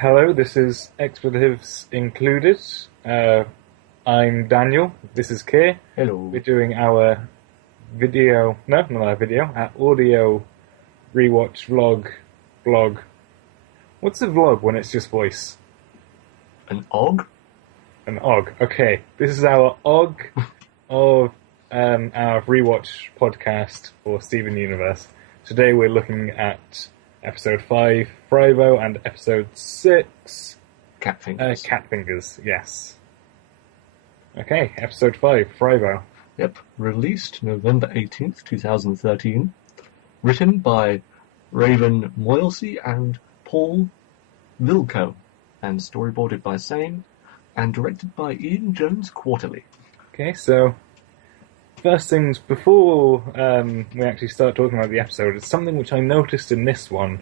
Hello, this is Expletives Included. I'm Daniel. This is Keir. Hello. We're doing our video, no, not our video, our audio rewatch vlog. What's a vlog when it's just voice? An OG? An OG. Okay, this is our OG of our rewatch podcast for Steven Universe. Today we're looking at episode 5, Frybow, and episode 6, Cat Fingers. Cat Fingers, yes. Okay, episode 5, Frybow. Yep. Released November 18th, 2013. Written by Raven Moylsey and Paul Vilko. And storyboarded by Sane. And directed by Ian Jones Quarterly. Okay, so first things, before we actually start talking about the episode, it's something which I noticed in this one,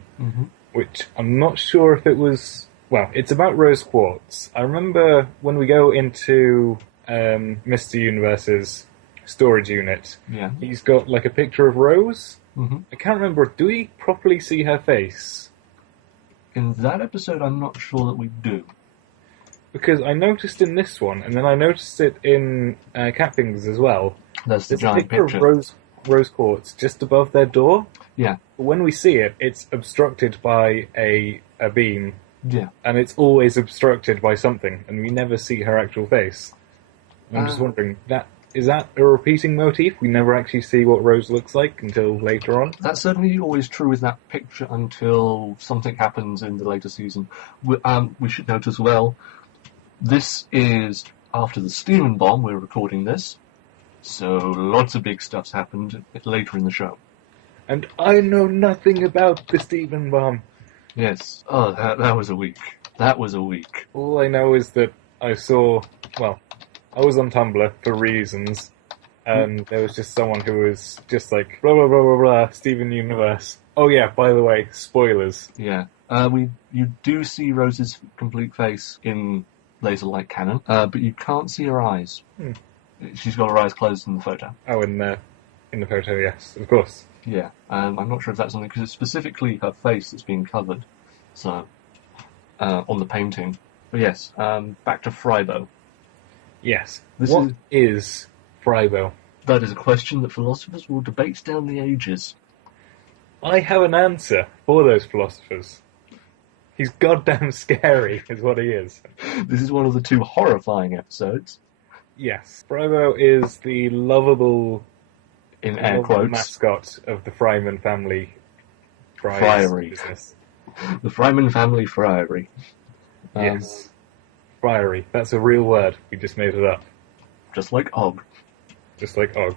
which I'm not sure if it was... Well, it's about rose quartz. I remember when we go into Mr. Universe's storage unit, he's got like a picture of Rose. I can't remember, do we properly see her face? In that episode, I'm not sure that we do. Because I noticed in this one, and then I noticed it in Cat Fingers as well. There's There's a giant picture of rose quartz just above their door. Yeah. But when we see it, it's obstructed by a beam. Yeah. And it's always obstructed by something, and we never see her actual face. And I'm just wondering, is that a repeating motif? We never actually see what Rose looks like until later on? That's certainly always true with that picture until something happens in the later season. We should note as well, this is after the Steven bomb, we're recording this. So lots of big stuff's happened later in the show. And I know nothing about the Steven bomb. Yes. Oh, that was a week. That was a week. All I know is that I saw... Well, I was on Tumblr for reasons, and there was just someone who was just like, blah, blah, blah, blah, blah, Steven Universe. Oh yeah, by the way, spoilers. Yeah. You do see Rose's complete face in laser light cannon, but you can't see her eyes. She's got her eyes closed in the photo. Oh, in the photo, yes, of course. Yeah, I'm not sure if that's something, because it's specifically her face that's being covered, so, on the painting. But yes, back to Frybow. Yes. What is Frybow? That is a question that philosophers will debate down the ages. I have an answer for those philosophers. He's goddamn scary, is what he is. This is one of the 2 horrifying episodes. Yes. Frybow is the lovable... In air quotes. Mascot of the Fryman family friary. Business. The Fryman family friary. Yes. Friary. That's a real word. We just made it up. Just like Og. Just like Og.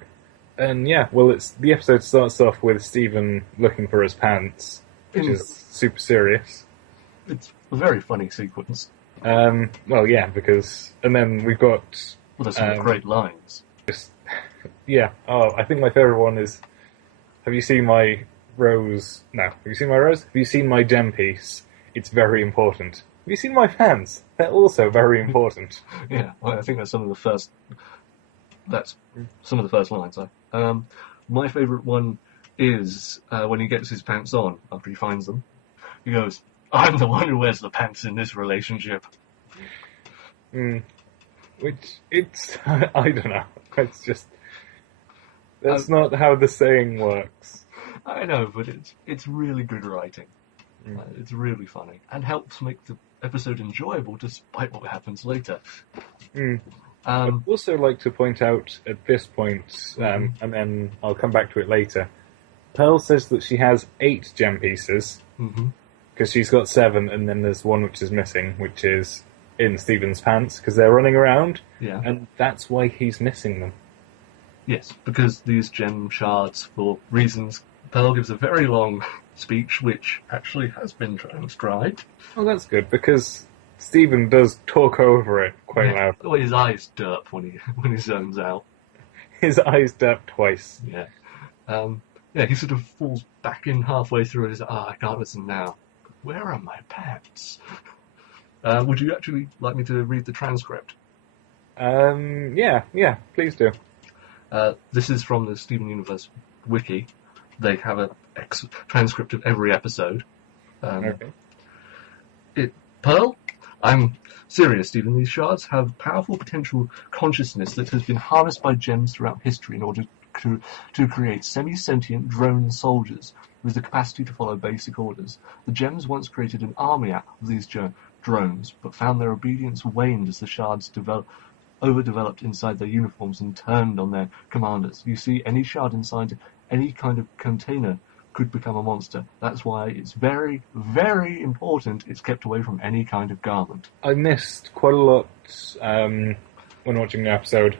And yeah, well, the episode starts off with Steven looking for his pants, which is super serious. It's a very funny sequence. Well, yeah, because... And then we've got... Well, there's some great lines. Yeah. Oh, I think my favourite one is, have you seen my rose? No. Have you seen my rose? Have you seen my gem piece? It's very important. Have you seen my pants? They're also very important. Yeah, well, I think that's some of the first... That's some of the first lines. My favourite one is when he gets his pants on, after he finds them. He goes, I'm the one who wears the pants in this relationship. Which, it's... I don't know. It's just... That's not how the saying works. I know, but it's really good writing. It's really funny. And helps make the episode enjoyable despite what happens later. I'd also like to point out at this point, and then I'll come back to it later, Pearl says that she has 8 gem pieces, because she's got 7, and then there's one which is missing, which is in Steven's pants, because they're running around, and that's why he's missing them. Yes, because these gem shards, for reasons, Pearl gives a very long speech, which actually has been transcribed. Oh, that's good, because Steven does talk over it quite loud. Well, his eyes derp when he zones out. His eyes derp twice. Yeah. He sort of falls back in halfway through and is like, I can't listen now. But where are my pants? Would you actually like me to read the transcript? Yeah, please do. This is from the Steven Universe wiki. They have a transcript of every episode. Okay. Pearl? I'm serious, Stephen. These shards have powerful potential consciousness that has been harnessed by gems throughout history in order to create semi-sentient drone soldiers with the capacity to follow basic orders. The gems once created an army of these drones, but found their obedience waned as the shards overdeveloped inside their uniforms and turned on their commanders. You see, any shard inside any kind of container could become a monster. That's why it's very, very important it's kept away from any kind of garment. I missed quite a lot when watching the episode,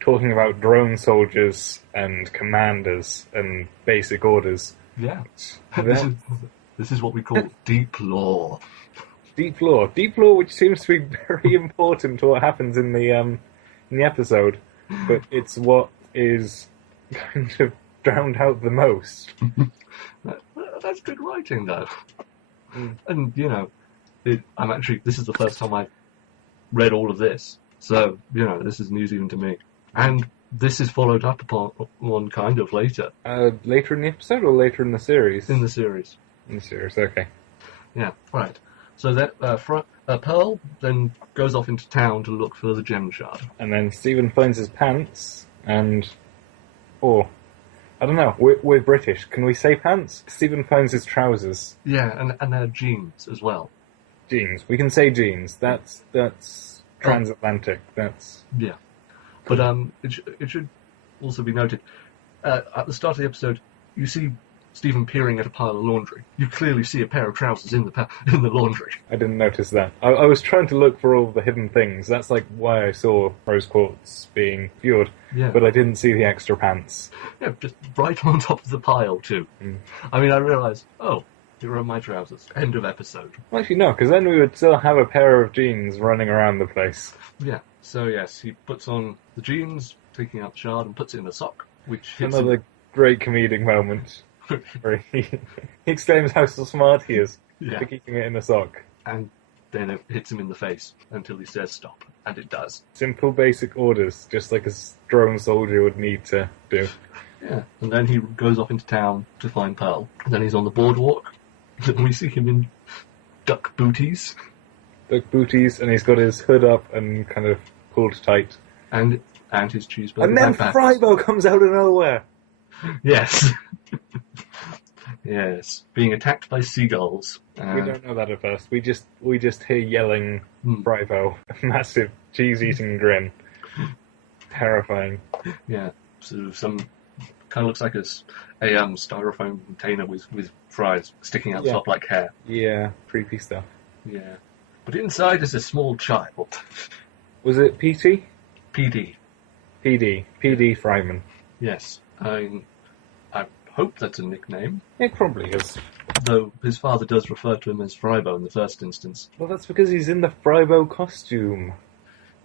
talking about drone soldiers and commanders and basic orders. Yeah. This is what we call deep lore. Deep lore, which seems to be very important to what happens in the episode, but it's what is kind of drowned out the most. That's good writing, though. And this is the first time I've read all of this, so this is news even to me. And this is followed up upon kind of later. Later in the episode or later in the series? In the series. In the series, okay. Yeah, right. So that Pearl then goes off into town to look for the gem shard. And then Stephen finds his pants and... I don't know, we're British. Can we say pants? Stephen finds his trousers. Yeah, and their jeans as well. Jeans. We can say jeans. That's transatlantic. That's... Yeah. But it should also be noted, at the start of the episode, you see Stephen peering at a pile of laundry. You clearly see a pair of trousers in the laundry. I didn't notice that. I was trying to look for all the hidden things. That's like why I saw Rose Quartz being fjord. Yeah. But I didn't see the extra pants. Yeah, just right on top of the pile, too. I mean, I realised, here are my trousers. End of episode. Well, actually, no, because then we would still have a pair of jeans running around the place. Yeah, so yes, he puts on the jeans, taking out the shard, and puts it in a sock, which hits Another great comedic moment. Where he exclaims how smart he is for keeping it in a sock. And then it hits him in the face until he says stop, and it does. Simple basic orders, just like a drone soldier would need to do. Yeah, and then he goes off into town to find Pearl. And then he's on the boardwalk, and we see him in duck booties. Duck booties, and he's got his hood up and kind of pulled tight. And his cheeseburger. And then Frybow comes out of nowhere! Yes. Yes, being attacked by seagulls. We don't know that at first. We just hear yelling Frybow, a massive cheese-eating grin. Terrifying. Yeah, so some kind of looks like a styrofoam container with fries sticking out the top like hair. Yeah, creepy stuff. Yeah, but inside is a small child. Was it PT? PD. PD Fryman. Yes, I hope that's a nickname. It probably is. Though his father does refer to him as Frybow in the first instance. Well, that's because he's in the Frybow costume.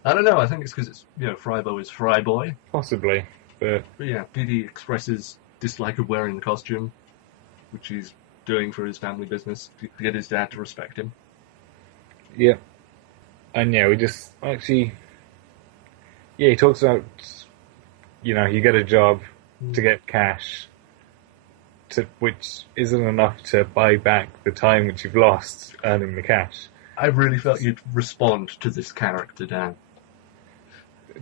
I don't know, I think it's because it's, Frybow is Fryboy. Possibly, but yeah, PD expresses dislike of wearing the costume, which he's doing for his family business, to get his dad to respect him. Yeah. And yeah, we just, actually... Yeah, he talks about, you get a job to get cash, which isn't enough to buy back the time which you've lost earning the cash. I really felt you'd respond to this character, Dan.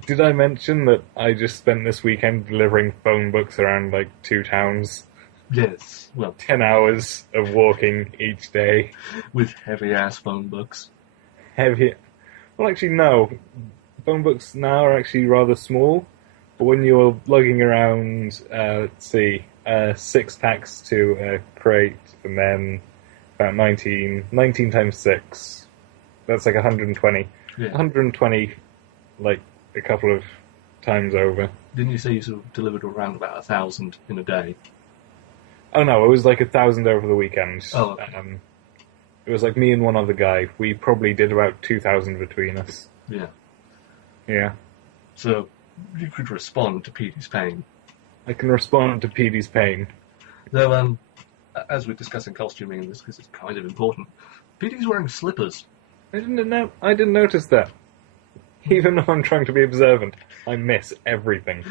Did I mention that I just spent this weekend delivering phone books around, 2 towns? Yes, well... 10 hours of walking each day. With heavy-ass phone books. Heavy... Well, actually, no. Phone books now are actually rather small, but when you're lugging around, 6 packs to a crate, and then about 19 times 6, that's 120. Yeah. 120, a couple of times over. Didn't you say you sort of delivered around about 1,000 in a day? Oh no, it was 1,000 over the weekend. Oh, okay. It was me and one other guy. We probably did about 2,000 between us. Yeah. Yeah. So, you could respond to Petey's pain. I can respond to Petey's pain. Though, as we're discussing costuming in this, because it's kind of important, Petey's wearing slippers. I didn't notice that. Even though I'm trying to be observant, I miss everything.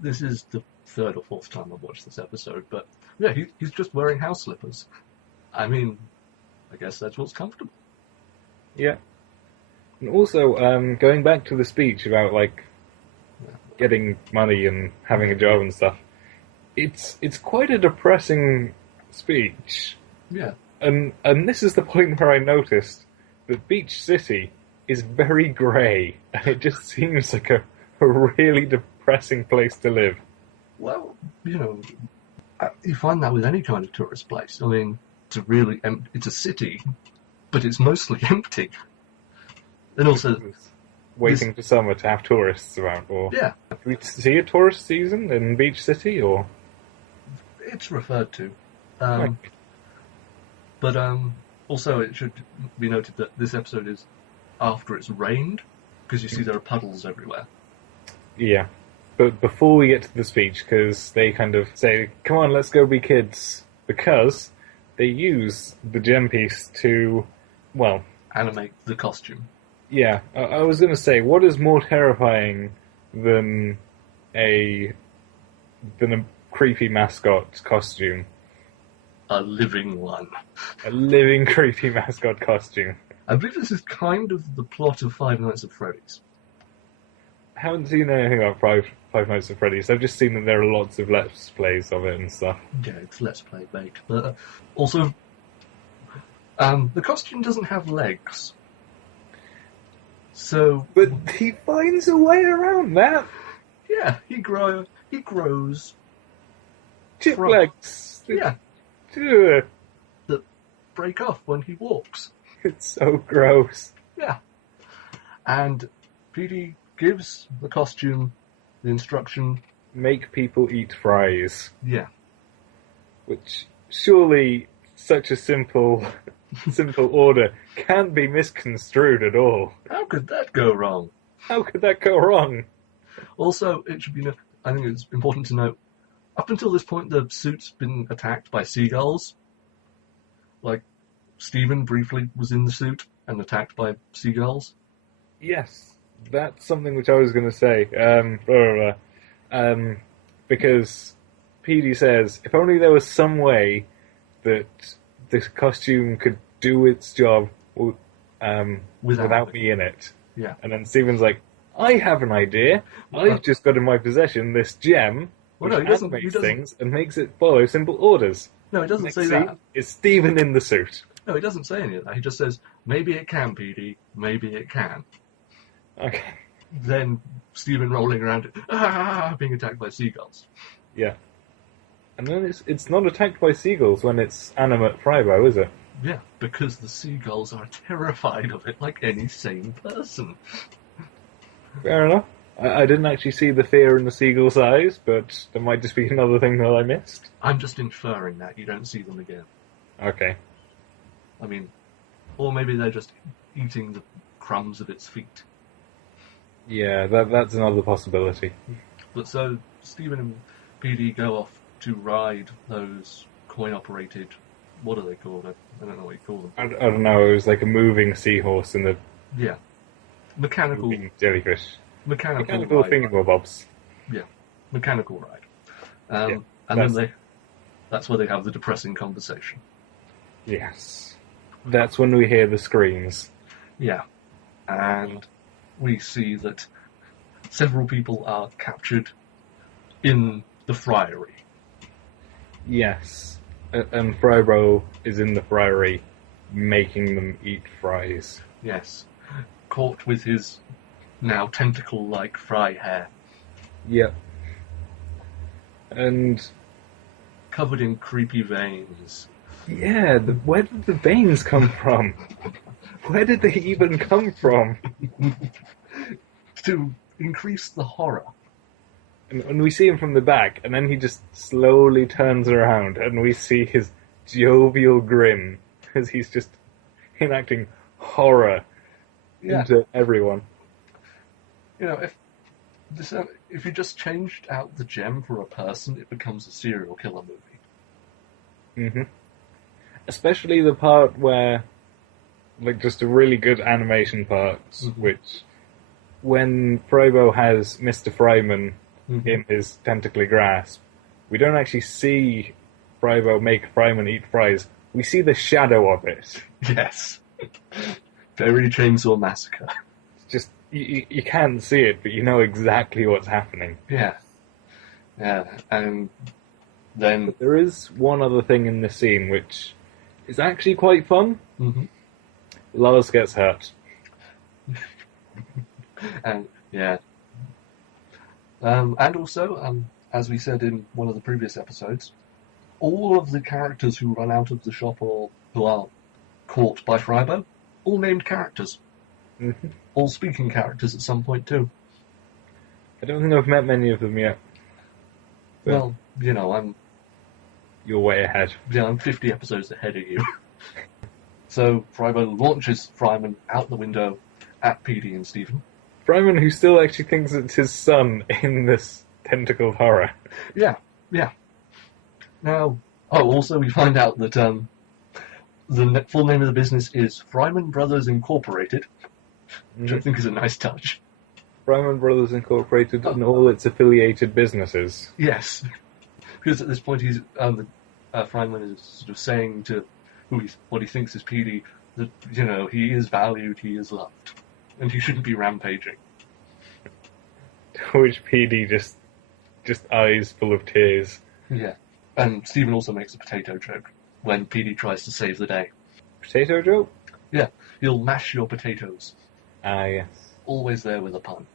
This is the 3rd or 4th time I've watched this episode, but yeah, he's just wearing house slippers. I mean, I guess that's what's comfortable. Yeah. And also, going back to the speech about, like, getting money and having a job and stuff, it's quite a depressing speech. Yeah. And this is the point where I noticed that Beach City is very grey, and it just seems like a really depressing place to live. Well, you find that with any kind of tourist place. I mean, it's a city, but it's mostly empty. And also, waiting for summer to have tourists around, or yeah, do we see a tourist season in Beach City, or it's referred to. But also, it should be noted that this episode is after it's rained, because you see there are puddles everywhere. Yeah. But before we get to the speech, because they kind of say, come on, let's go be kids, because they use the gem piece to, well... animate the costume. Yeah, I was going to say, what is more terrifying than a creepy mascot costume? A living one. A living creepy mascot costume. I believe this is kind of the plot of Five Nights at Freddy's. I haven't seen anything about Five Nights at Freddy's. I've just seen that there are lots of Let's Plays of it and stuff. Yeah, it's Let's Play bait. But also, the costume doesn't have legs. So... But he finds a way around that. Yeah, he grows... chip legs. Yeah. Ugh. That break off when he walks. It's so gross. Yeah. And Petey gives the costume the instruction... make people eat fries. Yeah. Which, surely, such a simple order can't be misconstrued at all. How could that go wrong? How could that go wrong? Also, it should be I think it's important to note, up until this point, the suit's been attacked by seagulls. Like, Stephen briefly was in the suit and attacked by seagulls. Yes, that's something which I was going to say. Because Petey says, if only there was some way that this costume could do its job without me in it. Yeah. And then Stephen's like, I have an idea. I've just got in my possession this gem which animates things and makes it follow simple orders. No, it doesn't say that. It's Stephen in the suit. No, he doesn't say any of that. He just says, maybe it can, Petey, maybe it can. Okay. Then Stephen rolling around, being attacked by seagulls. Yeah. And then it's not attacked by seagulls when it's animate Frybow, is it? Yeah, because the seagulls are terrified of it like any sane person. Fair enough. I didn't actually see the fear in the seagull's eyes, but there might just be another thing that I missed. I'm just inferring that. You don't see them again. Okay. I mean, or maybe they're just eating the crumbs of its feet. Yeah, that's another possibility. But so, Stephen and PD go off to ride those coin-operated... What are they called? I don't know what you call them. I don't know, it was like a moving seahorse in the... Yeah. Mechanical... Moving jellyfish. Mechanical thingamabobs. Yeah. Mechanical ride. Yeah, and then that's where they have the depressing conversation. Yes. That's when we hear the screams. Yeah. And we see that several people are captured in the friary. Yes. And Frybow is in the friary making them eat fries. Yes. Caught with his now tentacle-like fry hair. Yep. And... covered in creepy veins. Yeah, where did the veins come from? Where did they even come from? To increase the horror. And we see him from the back, and then he just slowly turns around, and we see his jovial grin, as he's just enacting horror into everyone. You know, if you just changed out the gem for a person, it becomes a serial killer movie. Mm-hmm. Especially the part where, like, just a really good animation part, which, when Frybow has Mr. Fryman in his tentacly grasp, we don't actually see Frybow make Fryman eat fries. We see the shadow of it. Yes. Very Chainsaw Massacre. Just, you can't see it, but you know exactly what's happening. Yeah. Yeah, and then... But there is one other thing in this scene which is actually quite fun. Mm-hmm. Lars gets hurt. And, yeah. And also, as we said in one of the previous episodes, all of the characters who run out of the shop or who are caught by Frybow, all named characters. Mm-hmm. All speaking characters at some point too. I don't think I've met many of them yet. But Well, you know, I'm you're way ahead. 50 episodes ahead of you. So Frybow launches Fryman out the window at PD and Stephen. Fryman, who still actually thinks it's his son in this tentacled horror. Yeah. Now, also we find out that the full name of the business is Fryman Brothers Incorporated, which I think is a nice touch. Fryman Brothers Incorporated and all its affiliated businesses. Yes, because at this point he's Fryman is sort of saying to what he thinks is PD that, you know, he is valued, he is loved, and he shouldn't be rampaging. Which PD just eyes full of tears. Yeah. And Stephen also makes a potato joke when PD tries to save the day. Potato joke? Yeah, he'll mash your potatoes. Ah, yes. Always there with a pun.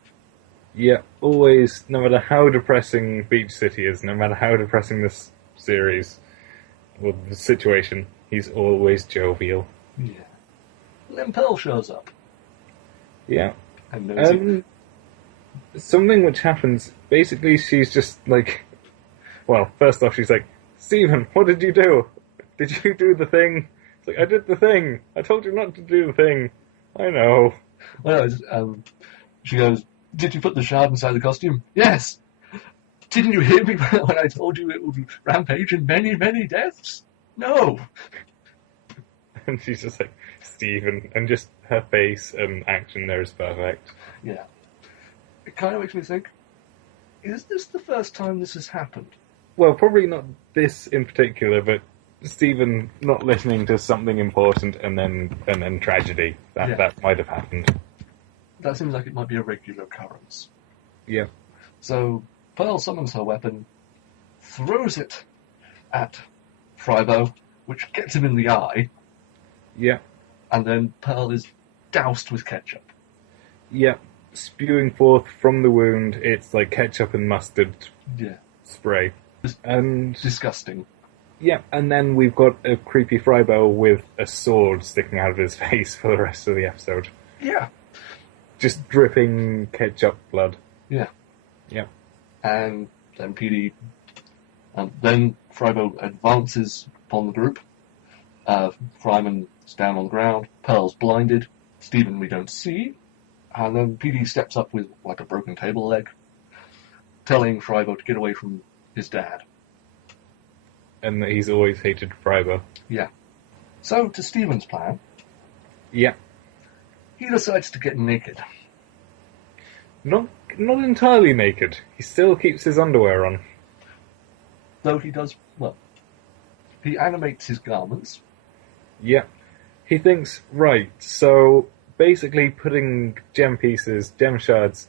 Yeah, always, no matter how depressing Beach City is, no matter how depressing this series or the situation, he's always jovial. Yeah. And then Pearl shows up. Yeah. And knows something which happens, basically she's just like, well, first off she's like, Stephen, what did you do? Did you do the thing? It's like, I did the thing. I told you not to do the thing. I know. Well, she goes, did you put the shard inside the costume? Yes. Didn't you hear me when I told you it would rampage in many, many deaths? No. And she's just like, Stephen, and just her face and action there is perfect. Yeah. It kind of makes me think, is this the first time this has happened? Well, probably not this in particular, but Stephen not listening to something important and then tragedy. That might have happened. That seems like it might be a regular occurrence. Yeah. So Pearl summons her weapon, throws it at Frybow, which gets him in the eye. Yeah. And then Pearl is doused with ketchup. Yeah. Spewing forth from the wound, it's like ketchup and mustard spray. And disgusting. Yeah, and then we've got a creepy Frybow with a sword sticking out of his face for the rest of the episode. Yeah. Just dripping ketchup blood. Yeah. Yeah. And then PD... then Frybow advances upon the group. Fryman's down on the ground. Pearl's blinded. Stephen we don't see. And then PD steps up with like a broken table leg, telling Frybow to get away from his dad. And that he's always hated Frybow. Yeah. So, to Stephen's plan... Yeah. He decides to get naked. Not entirely naked. He still keeps his underwear on. Though he does... well... He animates his garments. Yeah. He thinks, right, so basically putting gem shards,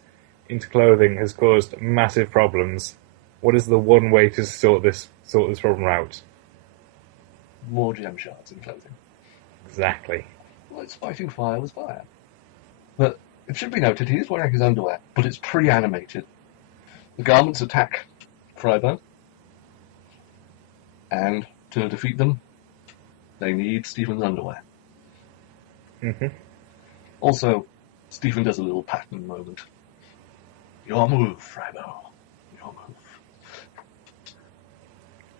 into clothing has caused massive problems. What is the one way to sort this problem out? More gem shards in clothing. Exactly. Well, it's fighting fire with fire. But it should be noted, he is wearing his underwear, but it's pre-animated. The garments attack Frybow, and to defeat them, they need Stephen's underwear. Mm-hmm. Also, Stephen does a little pattern moment. Your move, Frybow. Your move.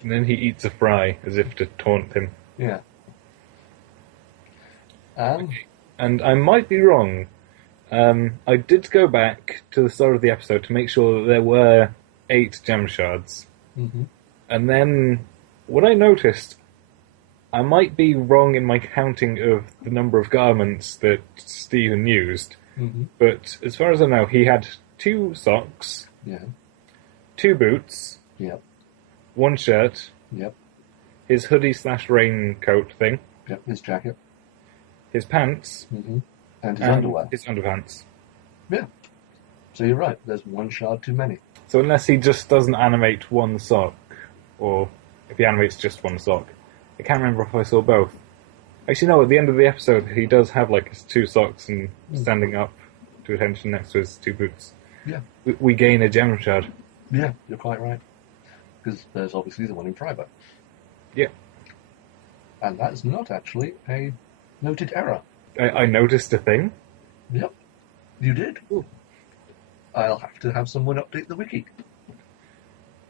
And then he eats a fry, as if to taunt him. Yeah. And I might be wrong. I did go back to the start of the episode to make sure that there were 8 gem shards. Mm-hmm. And then what I noticed, I might be wrong in my counting of the number of garments that Stephen used. Mm-hmm. But as far as I know, he had 2 socks, 2 boots, 1 shirt, his hoodie/raincoat thing, his jacket, his pants, And his underwear. His underpants. Yeah. So you're right, there's one shard too many. So unless he just doesn't animate one sock, or if he animates just one sock, I can't remember if I saw both. Actually, no, at the end of the episode, he does have like his two socks and standing up to attention next to his two boots. Yeah. We gain a gem shard. Yeah, you're quite right. Because there's obviously the one in Frybow. Yeah. And that is not actually a noted error. I noticed a thing. Yep. You did? Ooh. I'll have to have someone update the wiki.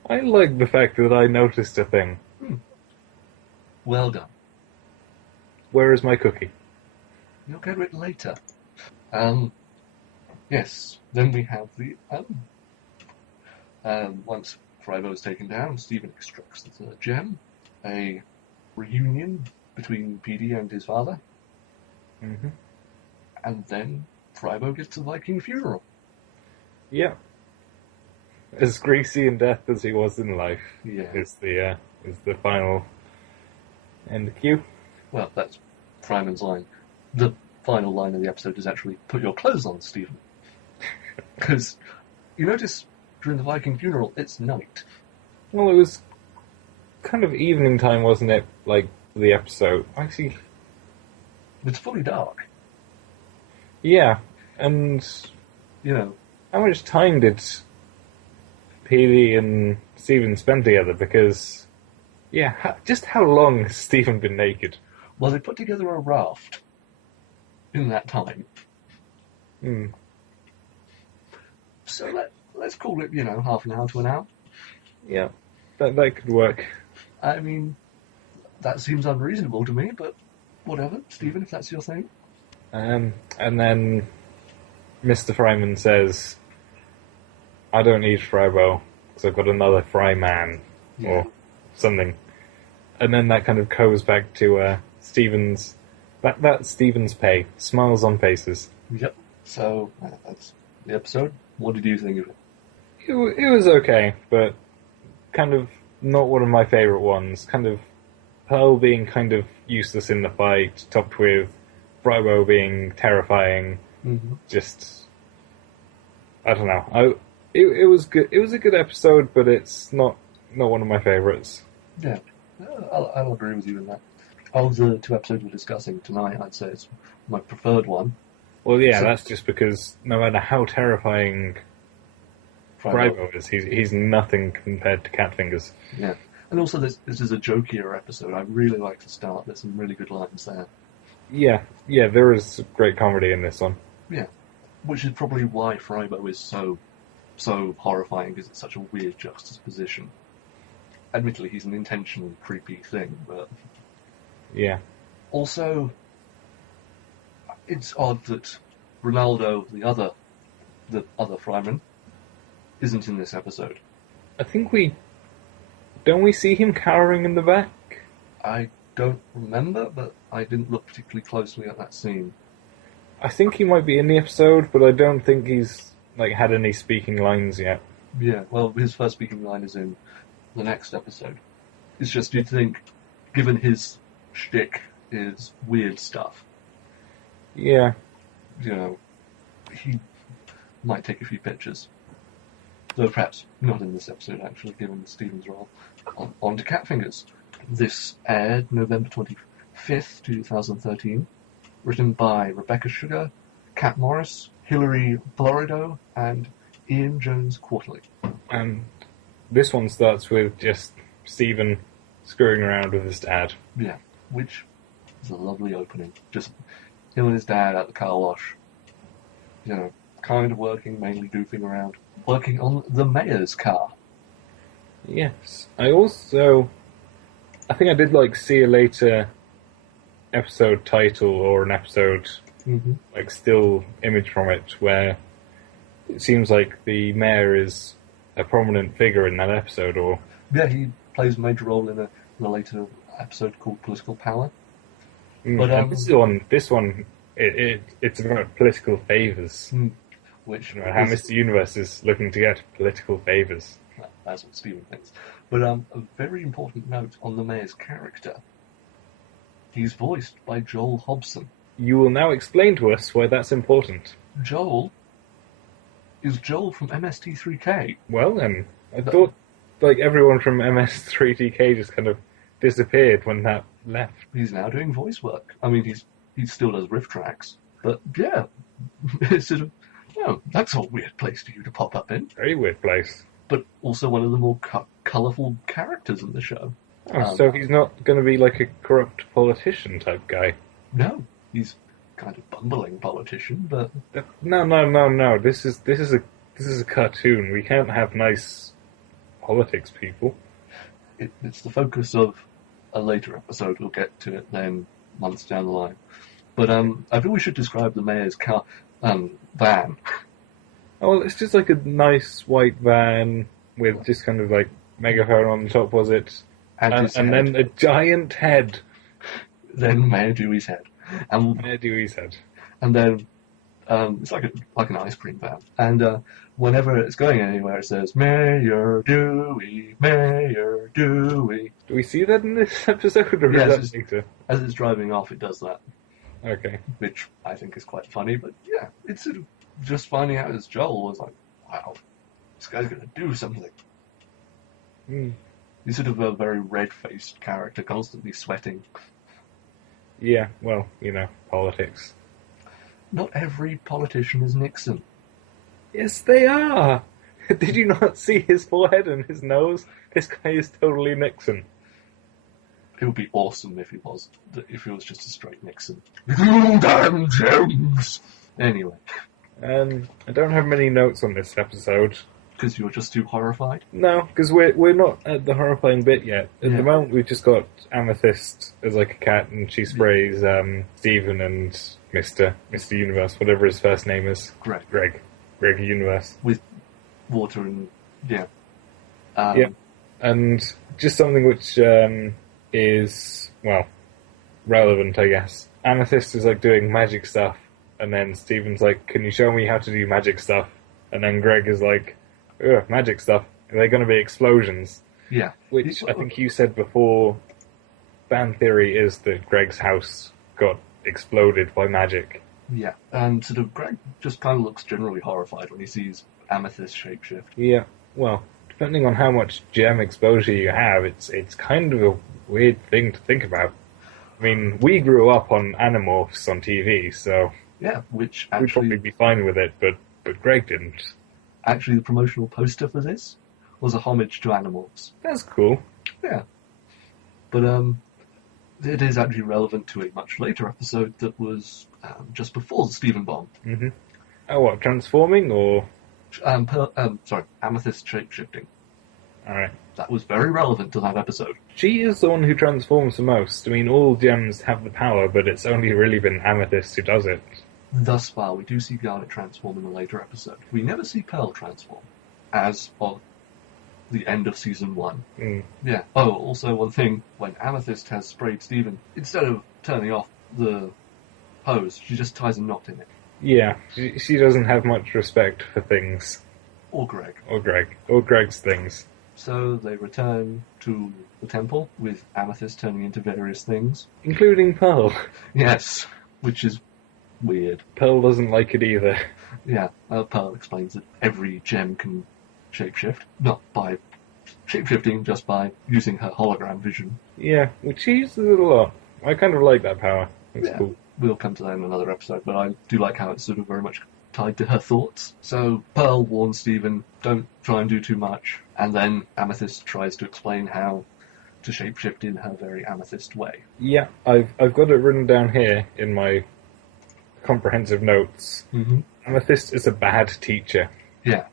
I like the fact that I noticed a thing. Well done. Where is my cookie? You'll get it later. Yes, then we have the, once Frybow is taken down, Stephen extracts the third gem, a reunion between PD and his father, and then Frybow gets a Viking funeral. Yeah. As greasy in death as he was in life is the final end cue. Well, that's Fryman's line. The final line of the episode is actually, "Put your clothes on, Stephen." Because you notice during the Viking funeral, it's night. Well, it was kind of evening time, wasn't it? Like, the episode. Actually, It's fully dark. yeah. And, You know, how much time did Healy and Stephen spend together? Because, yeah, just how long has Stephen been naked? well, they put together a raft in that time. So let's call it, half an hour to an hour. Yeah, that could work. I mean, that seems unreasonable to me, but whatever, Stephen, if that's your thing. And then Mr. Fryman says, "I don't need Frybow, because I've got another Fryman," or something. And then that kind of goes back to Stephen's... That's Stephen's pay. Smiles on faces. Yep. So, that's the episode. What did you think of it? It was okay, but kind of not one of my favourite ones. Kind of Pearl being kind of useless in the fight, topped with Frybow being terrifying. Just... I don't know. It was good. It was a good episode, but it's not one of my favourites. Yeah. I'll agree with you in that. Of the two episodes we're discussing tonight, I'd say it's my preferred one. Well, yeah, that's just because no matter how terrifying Frybow is, he's nothing compared to Catfingers. Yeah. And also, this is a jokier episode. I really like the start. There's some really good lines there. Yeah, there is great comedy in this one. Yeah. Which is probably why Frybow is so horrifying, because it's such a weird juxtaposition. Admittedly, he's an intentionally creepy thing, but... Yeah. Also, it's odd that Ronaldo, the other Fryman, isn't in this episode. I think don't we see him cowering in the back? I don't remember, but I didn't look particularly closely at that scene. I think he might be in the episode, but I don't think he's had any speaking lines yet. Yeah, well, his first speaking line is in the next episode. It's just, you'd think, given his shtick is weird stuff. Yeah. He might take a few pictures. Though perhaps not in this episode, actually, given Stephen's role. On to Catfingers. This aired November 25th, 2013. Written by Rebecca Sugar, Kat Morris, Hilary Florido, and Ian Jones Quarterly. And this one starts with just Stephen screwing around with his dad. Yeah, which is a lovely opening. Just him and his dad at the car wash. Kind of working, mainly goofing around. Working on the mayor's car. Yes. I think I did see you later episode title or an episode still image from it where it seems like the mayor is a prominent figure in that episode, or... Yeah, he plays a major role in a later episode called Political Power. But this one, it's about political favours. Which how Mr. Universe is looking to get political favours. Well, that's what Stephen thinks. But a very important note on the mayor's character. He's voiced by Joel Hobson. You will now explain to us why that's important. Joel is Joel from MST3K. Well then, I thought like everyone from MS3TK just kind of disappeared when that left. He's now doing voice work. I mean, he still does riff tracks, but yeah, it's sort of, that's a weird place for you to pop up in. Very weird place. But also one of the more colourful characters in the show. Oh, so he's not going to be like a corrupt politician type guy? No, he's kind of bumbling politician, but No. This is a cartoon. We can't have nice politics people. It's the focus of a later episode. We'll get to it then months down the line. But I think we should describe the mayor's van. Oh, well, it's just like a nice white van with just kind of like megaphone on the top, was it? And then a giant head. Then Mayor Dewey's head. Mayor Dewey's head. And then it's like an ice cream van. And whenever it's going anywhere, it says, Mayor Dewey, Mayor Dewey. Do we see that in this episode, or yes, is that later? As it's driving off, it does that. Okay. Which I think is quite funny, but yeah, it's sort of just finding out as Joel was like, wow, this guy's going to do something. He's sort of a very red-faced character, constantly sweating. Yeah, well, politics. Not every politician is Nixon. Yes, they are! Did you not see his forehead and his nose? This guy is totally Nixon. It would be awesome if he was just a straight Nixon. Damn James! Anyway. I don't have many notes on this episode. Because you're just too horrified? No, because we're not at the horrifying bit yet. At the moment, we've just got Amethyst as like a cat, and she sprays Stephen and Mr. Universe, whatever his first name is. Greg Universe. With water and yeah. And just something which is relevant, I guess. Amethyst is like doing magic stuff, and then Stephen's like, "Can you show me how to do magic stuff?" And then Greg is like, "Ugh, magic stuff. Are they going to be explosions?" Yeah. Which I think you said before. Fan theory is that Greg's house got exploded by magic. Yeah, and sort of Greg just kind of looks generally horrified when he sees Amethyst shapeshift. Yeah, well, depending on how much gem exposure you have, it's kind of a weird thing to think about. I mean, we grew up on Animorphs on TV, so yeah, which we'd probably be fine with it, but Greg didn't. Actually, the promotional poster for this was a homage to Animorphs. That's cool. Yeah, but it is actually relevant to a much later episode that was just before the Stephen bomb. Mm-hmm. Oh, what, transforming or? Amethyst shapeshifting. Alright. That was very relevant to that episode. She is the one who transforms the most. I mean, all gems have the power, but it's only really been Amethyst who does it. Thus far, we do see Garnet transform in a later episode. We never see Pearl transform, as of the end of Season 1. Yeah. Oh, also one thing, when Amethyst has sprayed Stephen, instead of turning off the hose, she just ties a knot in it. Yeah, she doesn't have much respect for things. Or Greg. Or Greg's things. So they return to the temple, with Amethyst turning into various things. Including Pearl. Yes, which is weird. Pearl doesn't like it either. Yeah, Pearl explains that every gem can shapeshift. Not by shapeshifting, just by using her hologram vision. Yeah, which she uses it a lot. I kind of like that power. It's cool. We'll come to that in another episode, but I do like how it's sort of very much tied to her thoughts. So Pearl warns Stephen, don't try and do too much, and then Amethyst tries to explain how to shapeshift in her very Amethyst way. Yeah, I've got it written down here in my comprehensive notes. Mm-hmm. Amethyst is a bad teacher. Yeah.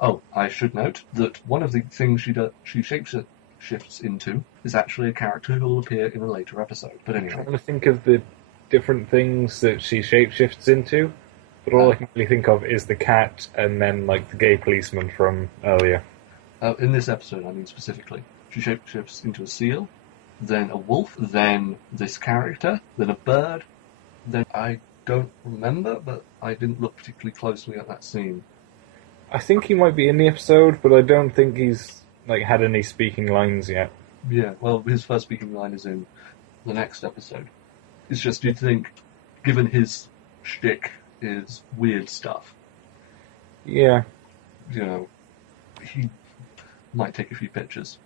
Oh, I should note that one of the things she shapeshifts into is actually a character who will appear in a later episode. But anyway. I'm trying to think of the different things that she shapeshifts into, but all I can really think of is the cat and then like the gay policeman from earlier. In this episode, I mean specifically. She shapeshifts into a seal, then a wolf, then this character, then a bird, then I don't remember, but I didn't look particularly closely at that scene. I think he might be in the episode, but I don't think he's had any speaking lines yet. Yeah, well, his first speaking line is in the next episode. It's just you'd think, given his shtick is weird stuff. Yeah. He might take a few pictures.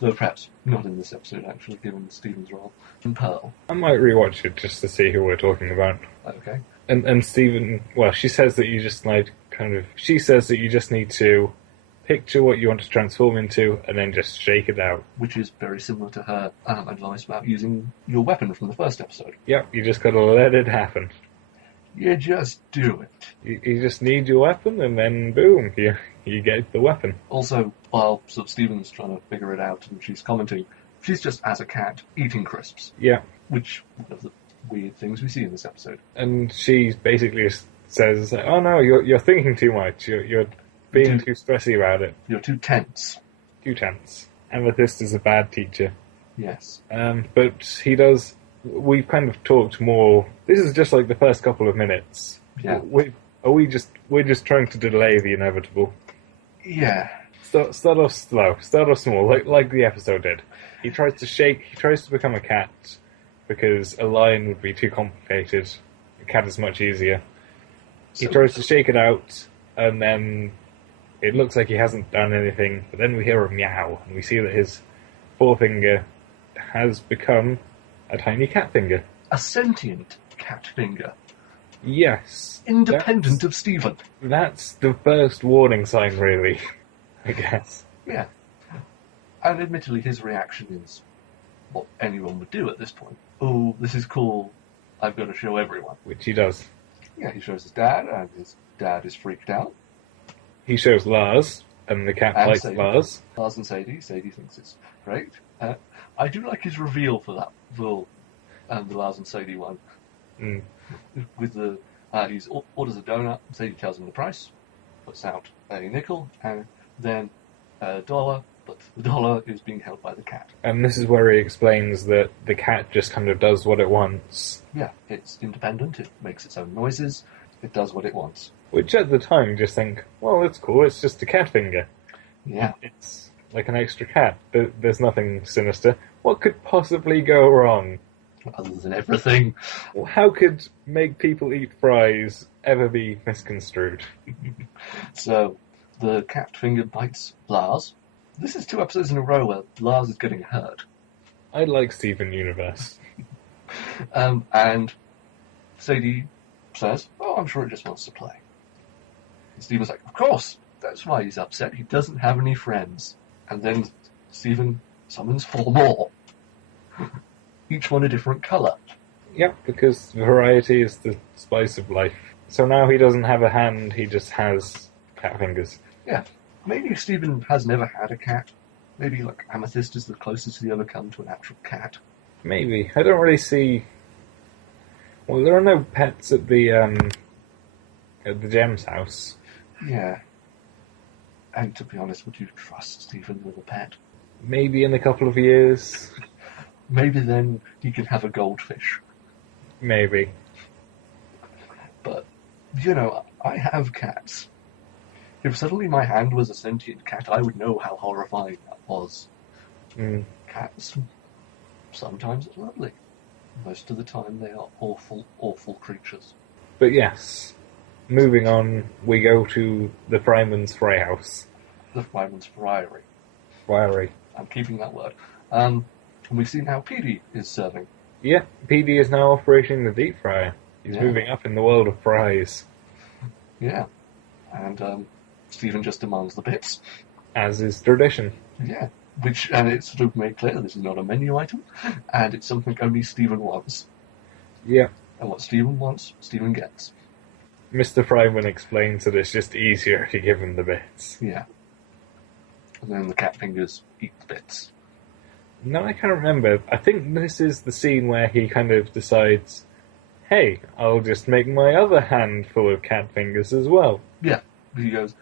Though perhaps not in this episode, actually, given Stephen's role. And Pearl. I might rewatch it just to see who we're talking about. Okay. And Stephen, well, she says that you just she says that you just need to picture what you want to transform into and then just shake it out. Which is very similar to her advice about using your weapon from the first episode. Yep, you just gotta let it happen. You just do it. You just need your weapon and then boom, you get the weapon. Also, while sort of Stephen's trying to figure it out and she's commenting, she's just, as a cat, eating crisps. Yeah. Which, one of the weird things we see in this episode. And she basically says, oh no, you're thinking too much, you're being too stressy about it. You're too tense. Too tense. Amethyst is a bad teacher. Yes. But he does... We've kind of talked more... This is just like the first couple of minutes. Yeah. We're just trying to delay the inevitable. Yeah. Start off slow. Start off small, like the episode did. He tries to become a cat, because a lion would be too complicated. A cat is much easier. He tries to shake it out, and then it looks like he hasn't done anything, but then we hear a meow, and we see that his forefinger has become a tiny cat finger. A sentient cat finger. Yes. Independent of Stephen. That's the first warning sign, really, I guess. Yeah. And admittedly, his reaction is what anyone would do at this point. Oh, this is cool. I've got to show everyone. Which he does. Yeah, he shows his dad, and his dad is freaked out. He shows Lars, and the cat likes Lars. Lars and Sadie. Sadie thinks it's great. I do like his reveal for that, the Lars and Sadie one. Mm. With the, he orders a donut, Sadie tells him the price, puts out a nickel, and then $1, but the dollar is being held by the cat. And this is where he explains that the cat just kind of does what it wants. Yeah, it's independent, it makes its own noises, it does what it wants. Which at the time you just think, well, it's cool, it's just a cat finger. Yeah. It's like an extra cat. There's nothing sinister. What could possibly go wrong? Other than everything. How could make people eat fries ever be misconstrued? So, the cat finger bites Lars. This is 2 episodes in a row where Lars is getting hurt. I like Steven Universe. And Sadie says, oh, I'm sure it just wants to play. And Stephen's like, of course, that's why he's upset. He doesn't have any friends. And then Stephen summons 4 more. Each one a different colour. Yep, because variety is the spice of life. So now he doesn't have a hand, he just has cat fingers. Yeah. Maybe Stephen has never had a cat. Maybe, like, Amethyst is the closest he ever come to an actual cat. Maybe. I don't really see... Well, there are no pets at the Gem's house. Yeah. And to be honest, would you trust Stephen with a pet? Maybe in a couple of years. Maybe then he can have a goldfish. Maybe. But, I have cats. If suddenly my hand was a sentient cat, I would know how horrifying that was. Mm. Cats, sometimes are lovely. Most of the time they are awful, awful creatures. But yes, moving on, we go to the Fryman's Fry House. The Fryman's Friary. Friary. I'm keeping that word. And we've seen how PD is serving. Yeah, PD is now operating the deep fryer. He's moving up in the world of fries. Yeah. And Stephen just demands the bits. As is tradition. Yeah. And it's sort of made clear this is not a menu item, and it's something only Stephen wants. Yeah. And what Stephen wants, Stephen gets. Mr. Fryman explains that it's just easier to give him the bits. Yeah. And then the cat fingers eat the bits. No, I can't remember. I think this is the scene where he kind of decides, hey, I'll just make my other hand full of cat fingers as well. Yeah. He goes,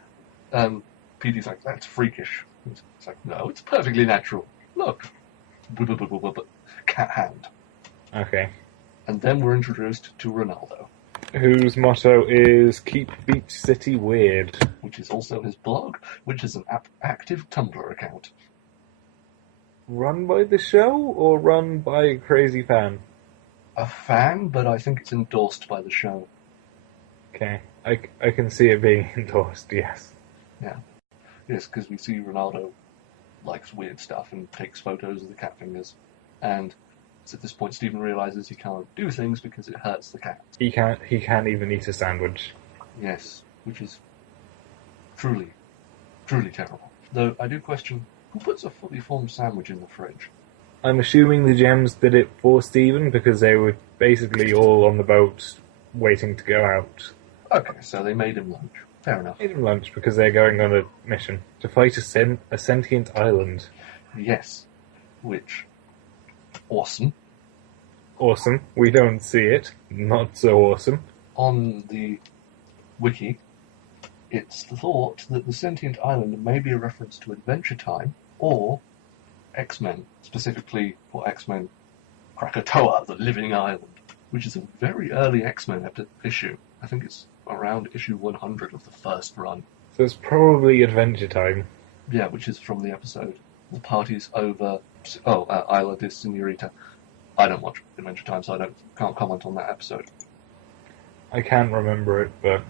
PD's like, that's freakish. It's like, no, it's perfectly natural. Look. Cat hand. Okay. And then we're introduced to Ronaldo. Whose motto is Keep Beach City Weird. Which is also his blog, which is an active Tumblr account. Run by the show or run by a crazy fan? a fan, but I think it's endorsed by the show. Okay, I can see it being endorsed, yes. Yeah. Yes, because we see Ronaldo likes weird stuff and takes photos of the cat fingers. And it's at this point Stephen realises he can't do things because it hurts the cat. He can't even eat a sandwich. Yes, which is truly, truly terrible. Though I do question, who puts a fully formed sandwich in the fridge? I'm assuming the gems did it for Stephen because they were basically all on the boat waiting to go out. Okay, so they made him lunch. Fair enough. Made him lunch because they're going on a mission to fight a sentient island. Yes. Which, awesome. Awesome. We don't see it. Not so awesome. On the wiki, it's thought that the sentient island may be a reference to Adventure Time or X-Men, specifically for X-Men Krakatoa, the Living Island, which is a very early X-Men issue. I think it's around issue 100 of the first run. So it's probably Adventure Time. Yeah, which is from the episode. The party's over. Isla de Senorita. I don't watch Adventure Time, so can't comment on that episode. I can't remember it, but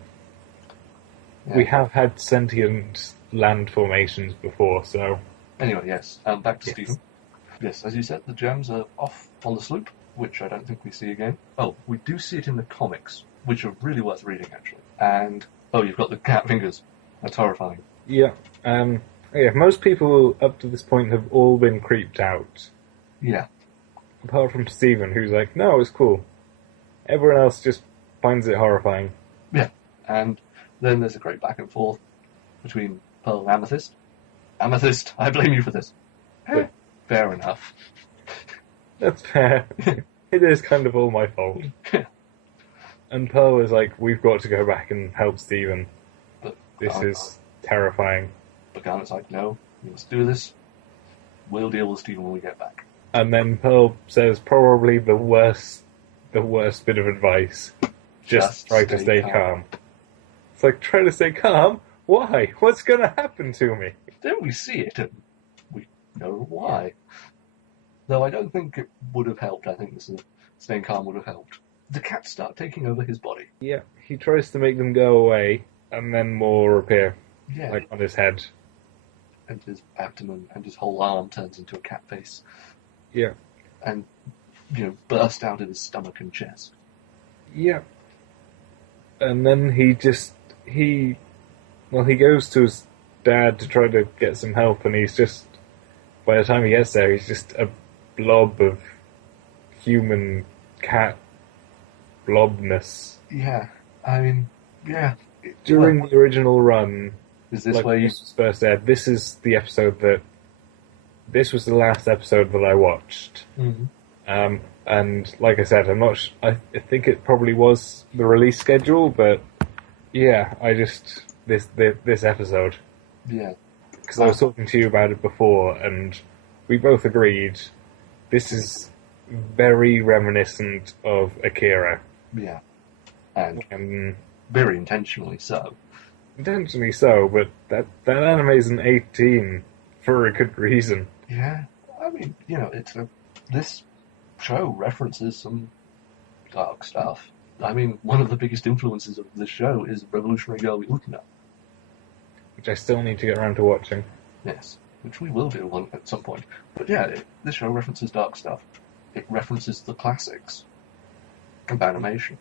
Yeah. we have had sentient land formations before, so... Anyway, yes. Back to Yes. Stephen. Yes, as you said, the gems are off on the sloop, which I don't think we see again. Oh, we do see it in the comics, which are really worth reading, actually. And, you've got the cat fingers. That's horrifying. Yeah, most people up to this point have all been creeped out. Yeah. Apart from Stephen, who's like, no, it's cool. Everyone else just finds it horrifying. Yeah. And then there's a great back and forth between Pearl and Amethyst. Amethyst, I blame you for this. Yeah. Fair enough. That's fair. It is kind of all my fault. And Pearl is like, we've got to go back and help Stephen. But This is terrifying. But Garnet's like, no, we must do this. We'll deal with Stephen when we get back. And then Pearl says probably the worst bit of advice. Just try to stay calm. It's like, try to stay calm? Why? What's going to happen to me? Then we see it and we know why. Though I don't think it would have helped. I think staying calm would have helped. The cats start taking over his body. Yeah, he tries to make them go away, and then more appear, Yeah. like on his head. And his abdomen and his whole arm turns into a cat face. Yeah. And, burst out of his stomach and chest. Yeah. And then he goes to his dad to try to get some help, and he's just, by the time he gets there, he's just a blob of human cat blobness. Yeah. I mean, yeah. During the original run, Is this like where you... this was first aired, this is the episode this was the last episode that I watched. Mm-hmm. And like I said, I think it probably was the release schedule, but yeah, this episode. Yeah. Because I was talking to you about it before, and we both agreed this is very reminiscent of Akira. Yeah. And And very intentionally so. intentionally so, but that anime's an 18 for a good reason. Yeah. I mean, this show references some dark stuff. I mean, one of the biggest influences of this show is Revolutionary Girl Utena. Which I still need to get around to watching. Yes, which we will do at some point. But yeah, this show references dark stuff. It references the classics of animation.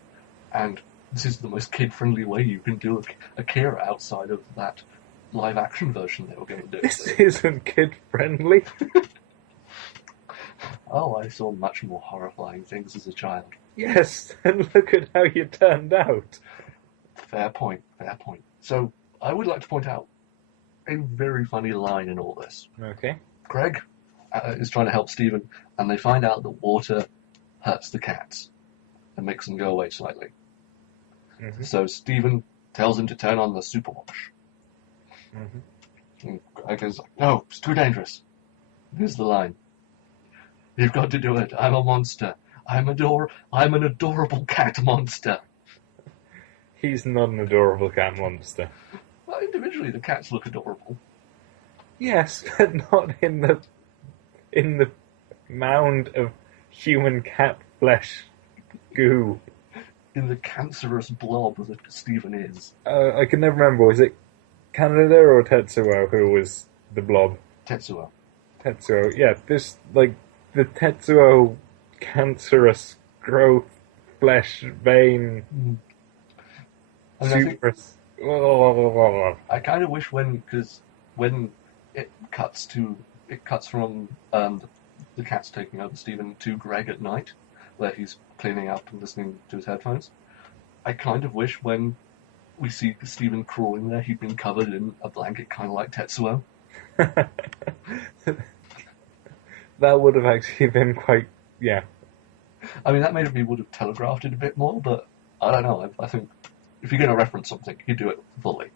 And this is the most kid-friendly way you can do Akira outside of that live-action version they were going to do. This isn't kid-friendly. Oh, I saw much more horrifying things as a child. Yes, and look at how you turned out. Fair point, fair point. So, I would like to point out a very funny line in all this. Okay. Greg is trying to help Stephen, and they find out that water hurts the cats and makes them go away slightly. Mm-hmm. So Stephen tells him to turn on the superwash. Mm-hmm. And Greg is like, no, it's too dangerous. Here's the line. You've got to do it. I'm a monster. I'm an adorable cat monster. He's not an adorable cat monster. Well, individually, the cats look adorable. Yes, but not in the mound of human cat flesh goo. In the cancerous blob that Stephen is. I can never remember, was it Canada or Tetsuo who was the blob? Tetsuo. Tetsuo, yeah, this, like, the Tetsuo cancerous growth, flesh, vein, super... I kind of wish when it cuts from the cat's taking over Stephen to Greg at night, where he's cleaning up and listening to his headphones. I kind of wish when we see Stephen crawling there, he'd been covered in a blanket, kind of like Tetsuo. That would have actually been quite, yeah. I mean, that maybe would have telegraphed it a bit more, but I don't know. I think if you're going to reference something, you do it fully.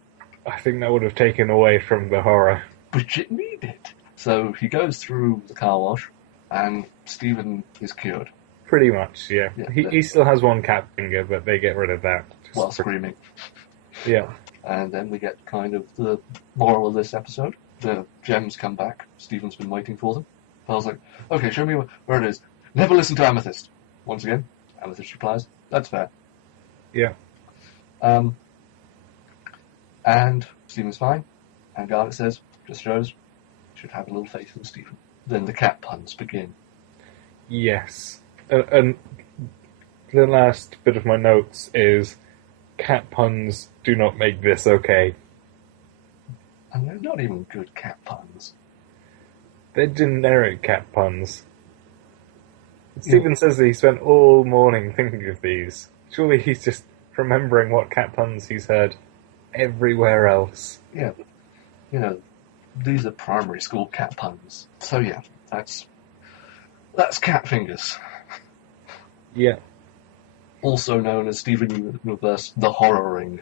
I think that would have taken away from the horror. Which it needed. So he goes through the car wash, and Stephen is cured. Pretty much, yeah. He still has one cat finger, but they get rid of that. While screaming. Yeah. And then we get kind of the moral of this episode. The gems come back. Stephen's been waiting for them. Pearl's like, okay, show me where it is. Never listen to Amethyst. Once again, Amethyst replies, that's fair. Yeah. And Stephen's fine. And Garnet says, just shows, you should have a little faith in Stephen. Then the cat puns begin. Yes. And the last bit of my notes is, cat puns do not make this okay. And they're not even good cat puns. They're generic cat puns. Stephen says that he spent all morning thinking of these. Surely he's just remembering what cat puns he's heard everywhere else. Yeah, but, these are primary school cat puns. So yeah, that's cat fingers. Yeah. Also known as Steven Universe, the Horror Ring.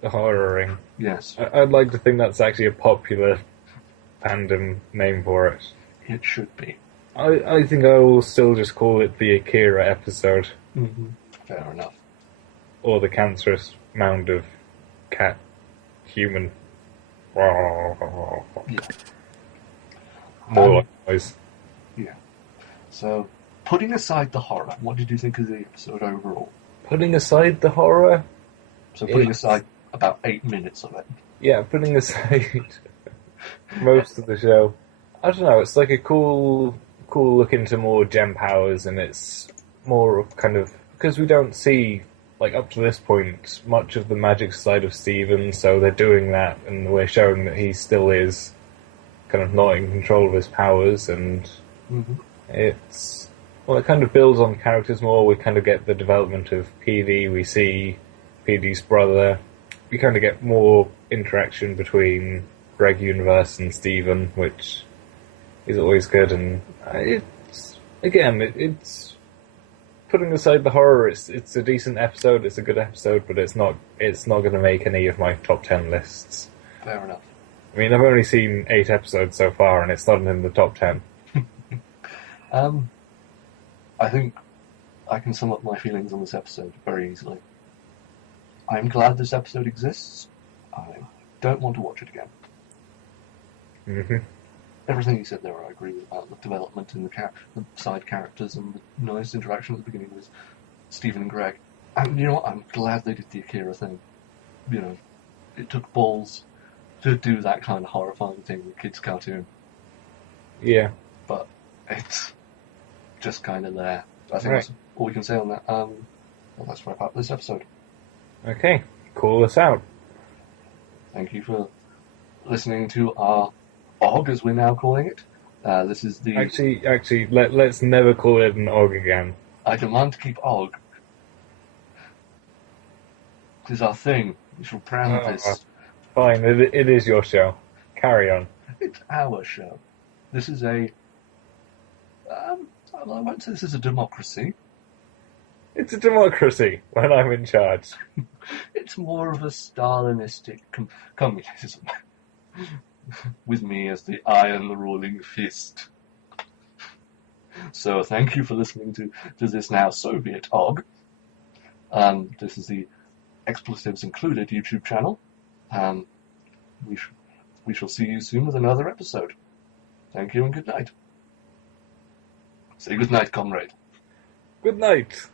The Horror Ring. Yes. I'd like to think that's actually a popular fandom name for it. It should be. I think I will still just call it the Akira episode. Mm-hmm. Fair enough. Or the cancerous mound of cat human. Yeah. More like noise. Yeah. So, putting aside the horror, what did you think of the episode overall? Putting aside the horror? So putting aside about 8 minutes of it. Yeah, putting aside most of the show. I don't know, it's like a cool look into more gem powers, and it's more of kind of, because we don't see, like up to this point, much of the magic side of Stephen, so they're doing that, and we're showing that he still is kind of not in control of his powers, and it kind of builds on characters more. We kind of get the development of PD, we see PD's brother, we kind of get more interaction between Greg Universe and Stephen, which is always good, and it's putting aside the horror, it's a decent episode, it's a good episode, but it's not going to make any of my top 10 lists. Fair enough. I mean, I've only seen 8 episodes so far, and it's not in the top 10. I think I can sum up my feelings on this episode very easily. I'm glad this episode exists. I don't want to watch it again. Mm-hmm. Everything you said there, I agree with about the development and the side characters and the nice interaction at the beginning with Stephen and Greg. And you know what? I'm glad they did the Akira thing. It took balls to do that kind of horrifying thing with kids' cartoon. Yeah. But it's just kind of there. I think that's all we can say on that. Well, let's wrap up this episode. Okay, call us out. Thank you for listening to our OG, as we're now calling it. This is the... Actually, let's never call it an OG again. I demand to keep OG. This is our thing. We shall brand this. Fine, it is your show. Carry on. It's our show. This is a... I won't say this is a democracy. It's a democracy when I'm in charge. It's more of a Stalinistic communism. With me as the iron ruling fist. So thank you for listening to this now Soviet OG. This is the Expletives Included YouTube channel. We shall see you soon with another episode. Thank you and good night. Say good night, comrade. Good night.